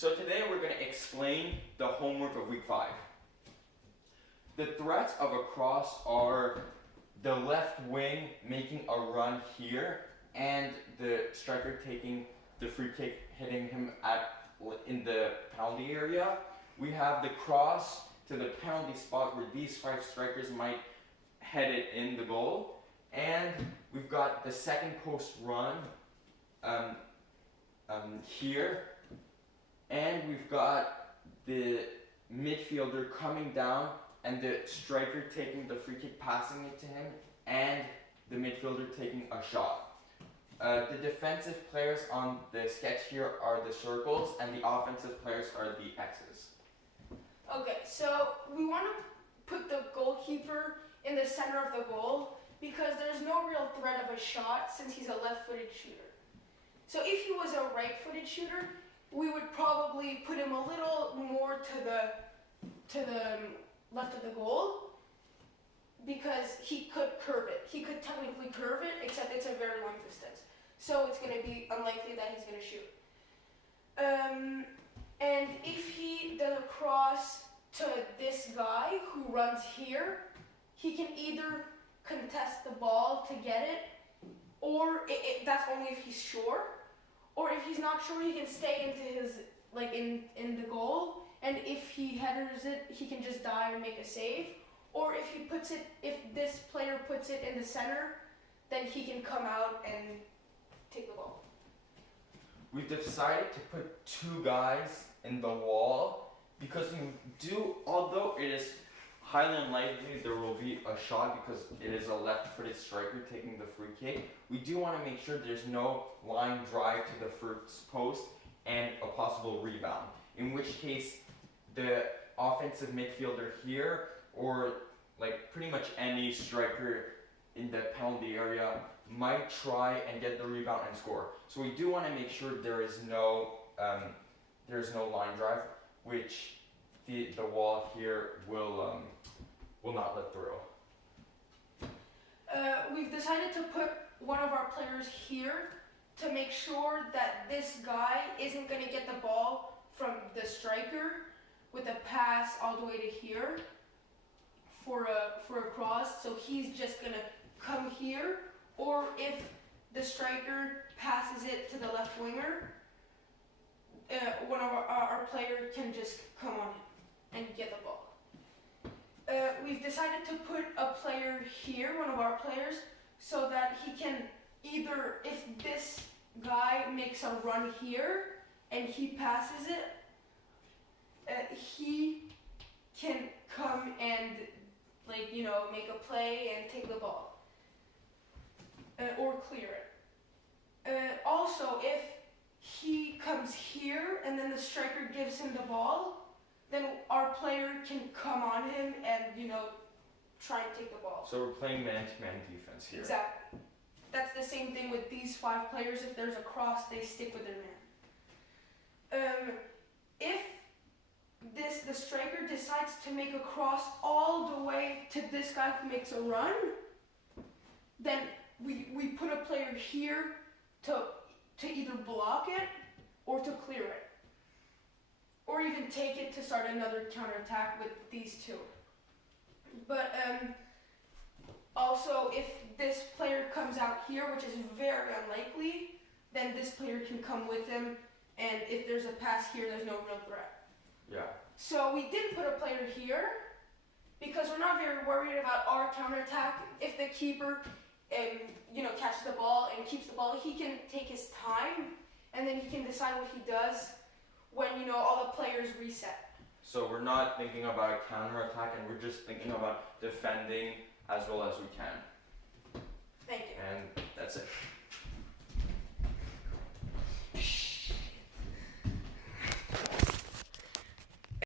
So today we're going to explain the homework of week 5. The threats of a cross are the left wing making a run here and the striker taking the free kick, hitting him in the penalty area. We have the cross to the penalty spot where these 5 strikers might head it in the goal. And we've got the second post run here. And we've got the midfielder coming down and the striker taking the free kick, passing it to him, and the midfielder taking a shot. The defensive players on the sketch here are the circles, and the offensive players are the X's. Okay, so we want to put the goalkeeper in the center of the goal because there's no real threat of a shot since he's a left-footed shooter. So if he was a right-footed shooter, we would probably put him a little more to the left of the goal because he could curve it. He could technically curve it, except it's a very long distance. So it's going to be unlikely that he's going to shoot. And if he does a cross to this guy who runs here, he can either contest the ball to get it, or that's only if he's sure. Or if he's not sure, he can stay into his, in the goal, and if he headers it, he can just dive and make a save. Or if this player puts it in the center, then he can come out and take the ball. We've decided to put 2 guys in the wall because although it is highly unlikely there will be a shot because it is a left-footed striker taking the free kick, we do want to make sure there's no line drive to the first post and a possible rebound. In which case, the offensive midfielder here, or pretty much any striker in the penalty area, might try and get the rebound and score. So we do want to make sure there is no line drive, which the wall here will not let through. We've decided to put one of our players here to make sure that this guy isn't going to get the ball from the striker with a pass all the way to here for a cross. So he's just going to come here, or if the striker passes it to the left winger, one of our player can just come on and get the ball. We've decided to put a player here, one of our players, so that he can either, if this guy makes a run here and he passes it, he can come and make a play and take the ball or clear it. Also, if he comes here and then the striker gives him the ball, then our player can come on him and, try and take the ball. So we're playing man-to-man defense here. Exactly. That's the same thing with these 5 players. If there's a cross, they stick with their man. If the striker decides to make a cross all the way to this guy who makes a run, then we put a player here to either block it or to clear it. Or even take it to start another counterattack with these 2. But also, if this player comes out here, which is very unlikely, then this player can come with him, and if there's a pass here, there's no real threat. Yeah. So we did put a player here because we're not very worried about our counterattack. If the keeper catches the ball and keeps the ball, he can take his time, and then he can decide what he does when all the players reset. So we're not thinking about a counterattack, and we're just thinking about defending as well as we can.